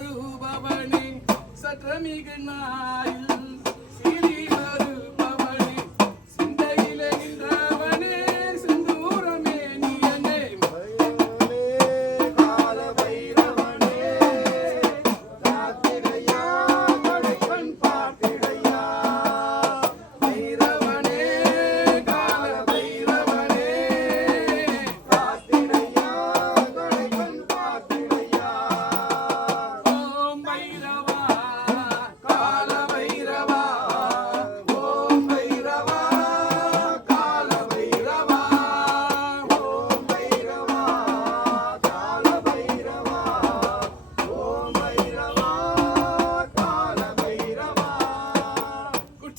Sarubavani, Satramigna,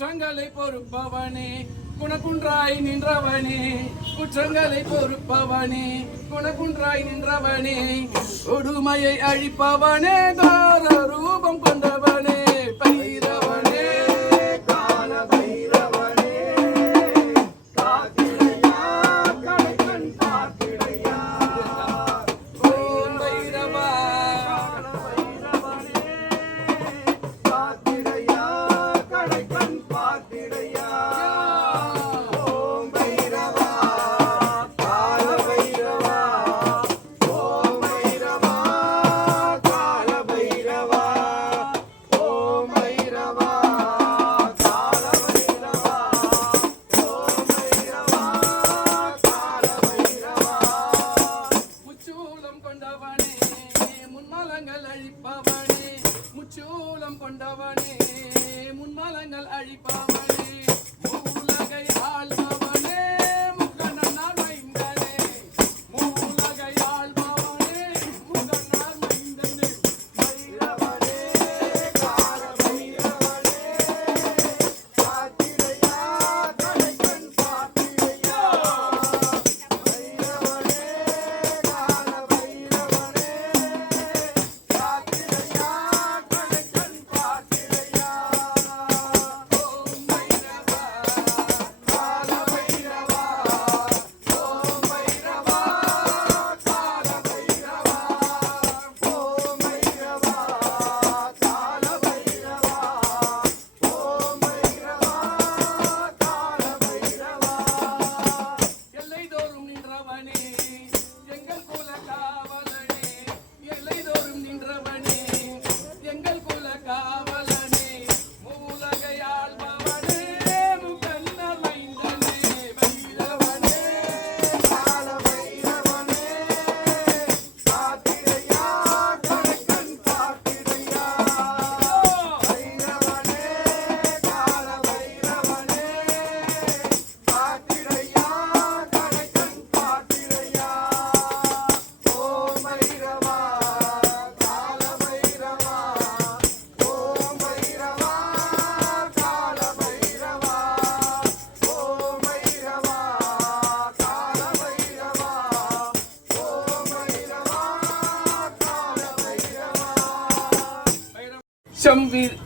குற்றங்களை பொறுப்பவனே குணக்குன்றாய் நின்றவனே குற்றங்களை பொறுப்பவனே குணக்குன்றாய் நின்றவனே கொடுமையை அழிப்பவனே தார ரூபம் கொண்டவனே.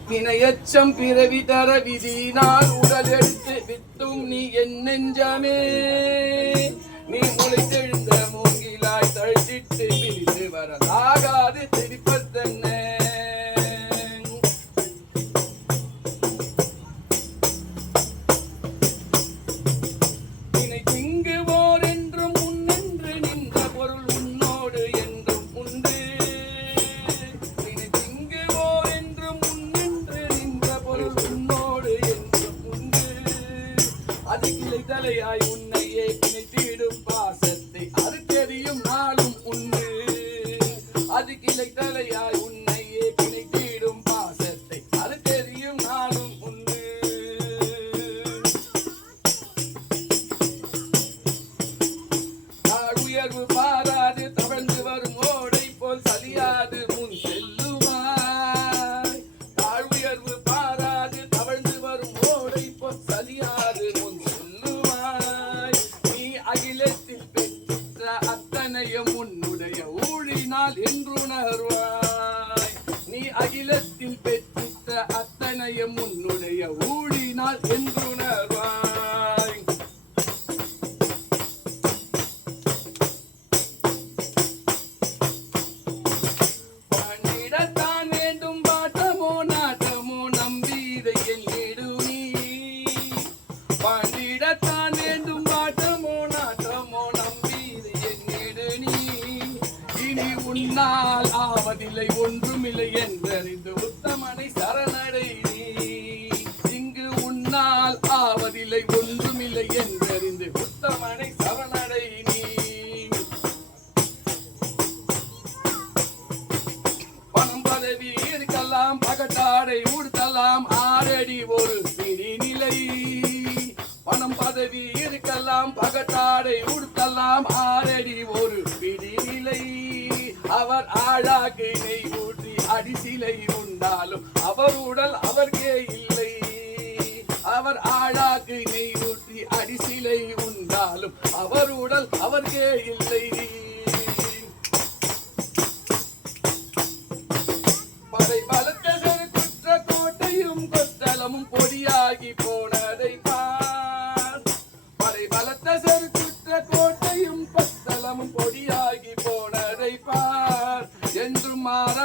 வினையச்சம் பிறவி தர விதியினால் உடல் எடுத்து வித்தும் நீ என் நெஞ்சமே. நீ முளைத்தெழுந்த மூங்கிலாய் தழுத்திட்டு பிரித்து வரலாகாது திருப்பத்தன்ன உன்னால் ஆவதில்லை ஒன்றுமில்லை என்றறிந்து உத்தமனை சரணடை இங்கு உன்னால் ஆவதில்லை ஒன்றுமில்லை என்றறிந்து உத்தமனை சரணடை நீ பணம் பதவி இருக்கலாம் பகட்டாடை உடுத்தலாம் ஆரடி ஒரு பிடி நிலை. பணம் பதவி இருக்கலாம் பகட்டாடை உடுத்தலாம் ஆறடி ஆழாக்கு ஊற்றி அடிசிலை உண்டாலும் அவர் உடல் அவர்க்கே இல்லை. அவர் ஆழாக்கு நெய் ஊற்றி அடிசிலை உண்டாலும் அவர் உடல் அவர்க்கே இல்லை. படை பலத்த சிறு குற்ற கோட்டையும் கொத்தளமும் பொடியாகி போனதை பார். படை பலத்த சிறு குற்ற கோட்டையும் கொத்தளமும் பொடியாகி போன মারা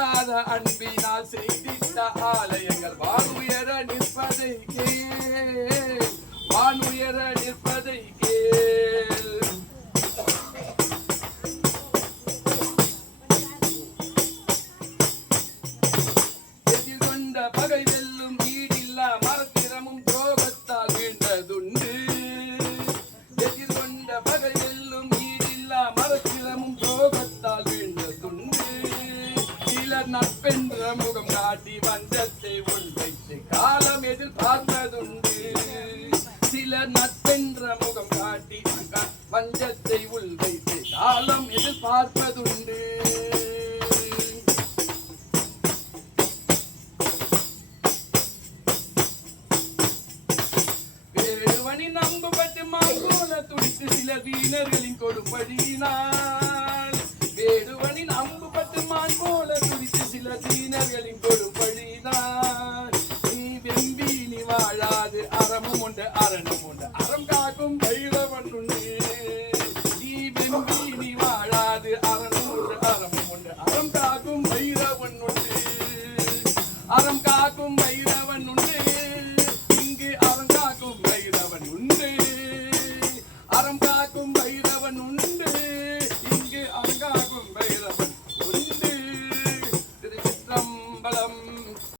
நட்பென்ற முகம் காட்டி வஞ்சத்தை உள்வைத்து காலம் எதிர்பார்த்ததுண்டு சில நட்பென்ற முகம் காட்டி வஞ்சத்தை உள்வைத்து காலம் எதிர்பார்ப்பதுண்டு வேடுவனி நம்பப்பட்டு மாங்கோல துடித்து சில வீணர்களின் கொடுப்படியினால் வேடுவனி நம்பப்பட்டு மான் போல என்ற தீனர்களின் கொடுப்பழிதான் நீ வெம்பி நீ வாழாது. அறமும் உண்டு அரணும் உண்டு. அறம் காக்கும் பைரவன் உண்டு. நீ வெம்பி நீ வாழாது. அரணும் உண்டு அறமும் உண்டு. அறம் காக்கும் பைரவன் உண்டு.